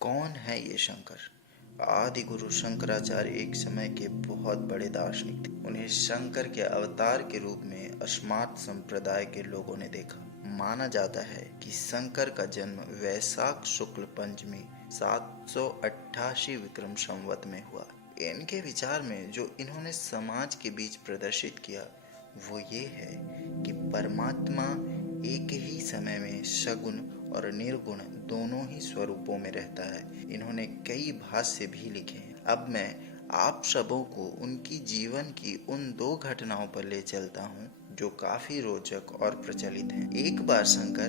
कौन है ये शंकर? आदि गुरु शंकराचार्य एक समय के बहुत बड़े दार्शनिक थे। उन्हें शंकर के अवतार के रूप में अस्मात् संप्रदाय के लोगों ने देखा। माना जाता है कि शंकर का जन्म वैशाख शुक्ल पंचमी 788 विक्रम संवत में हुआ। इनके विचार में जो इन्होंने समाज के बीच प्रदर्शित किया वो ये है कि परमात्मा एक ही समय में सगुण और निर्गुण दोनों ही स्वरूपों में रहता है। इन्होंने कई भाष्य भी लिखे हैं। अब मैं आप सबों को उनकी जीवन की उन दो घटनाओं पर ले चलता हूँ जो काफी रोचक और प्रचलित हैं। एक बार शंकर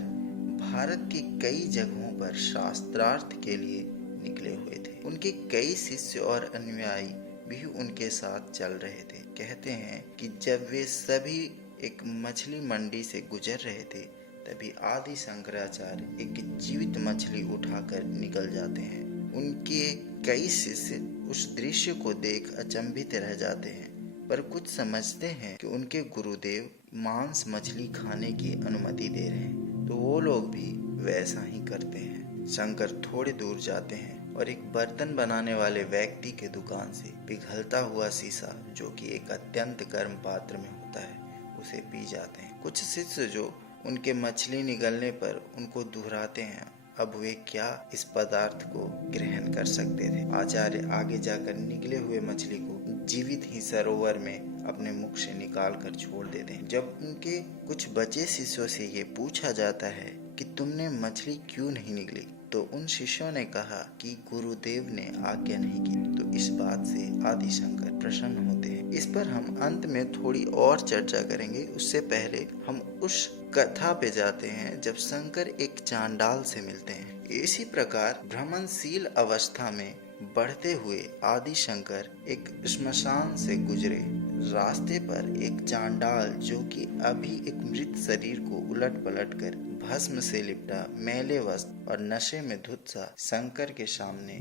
भारत की कई जगहों पर शास्त्रार्थ के लिए निकले हुए थे। उनके कई शिष्य और अनुयायी भी उनके साथ चल रहे थे। कहते हैं कि जब वे सभी एक मछली मंडी से गुजर रहे थे तभी आदि शंकराचार्य एक जीवित मछली उठाकर निकल जाते हैं। उनके कई शिष्य उस दृश्य को देख अचंभित रह जाते हैं, पर कुछ समझते हैं कि उनके गुरुदेव मांस मछली खाने की अनुमति दे रहे हैं, तो वो लोग भी वैसा ही करते हैं। शंकर थोड़े दूर जाते हैं और एक बर्तन बनाने वाले व्यक्ति के दुकान से पिघलता हुआ शीशा, जो कि एक अत्यंत गर्म पात्र में होता है, उसे पी जाते हैं। कुछ शिष्य जो उनके मछली निगलने पर उनको दोहराते हैं, अब वे क्या इस पदार्थ को ग्रहण कर सकते थे। आचार्य आगे जाकर निकले हुए मछली को जीवित ही सरोवर में अपने मुख से निकाल कर छोड़ देते हैं। जब उनके कुछ बचे शिष्यों से ये पूछा जाता है कि तुमने मछली क्यों नहीं निगली, तो उन शिष्यों ने कहा कि गुरुदेव ने आज्ञा नहीं की। तो इस बात से आदि शंकर प्रसन्न होते हैं। इस पर हम अंत में थोड़ी और चर्चा करेंगे। उससे पहले हम उस कथा पे जाते हैं जब शंकर एक चांडाल से मिलते हैं। इसी प्रकार भ्रमणशील अवस्था में बढ़ते हुए आदि शंकर एक श्मशान से गुजरे। रास्ते पर एक चांडाल, जो कि अभी एक मृत शरीर को उलट पलट कर भस्म से लिपटा मेले वस्त्र और नशे में धुत सा शंकर के सामने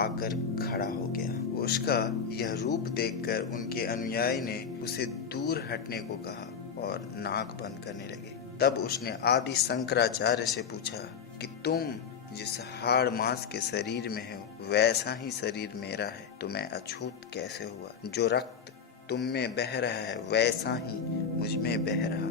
आकर खड़ा हो गया। उसका यह रूप देखकर उनके अनुयायी ने उसे दूर हटने को कहा और नाक बंद करने लगे। तब उसने आदि शंकराचार्य से पूछा कि तुम जिस हाड़ मांस के शरीर में हो वैसा ही शरीर मेरा है, तो मैं अछूत कैसे हुआ? जो रक्त तुम में बह रहा है वैसा ही मुझ में बह रहा,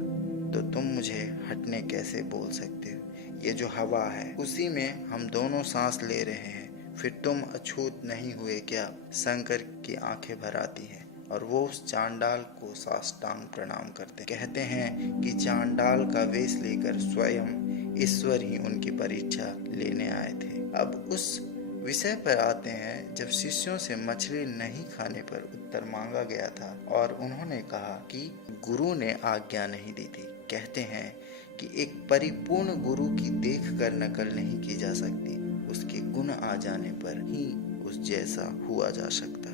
तो तुम मुझे हटने कैसे बोल सकते हो? ये जो हवा है उसी में हम दोनों सांस ले रहे हैं, फिर तुम अछूत नहीं हुए क्या? शंकर की आंखें भर आती हैं और वो उस चांडाल को साष्टांग प्रणाम करते। कहते हैं कि चांडाल का वेश लेकर स्वयं ईश्वर ही उनकी परीक्षा लेने आए थे। अब उस विषय पर आते हैं जब शिष्यों से मछली नहीं खाने पर उत्तर मांगा गया था और उन्होंने कहा कि गुरु ने आज्ञा नहीं दी थी। कहते हैं कि एक परिपूर्ण गुरु की देखकर नकल नहीं की जा सकती, उसके गुण आ जाने पर ही उस जैसा हुआ जा सकता।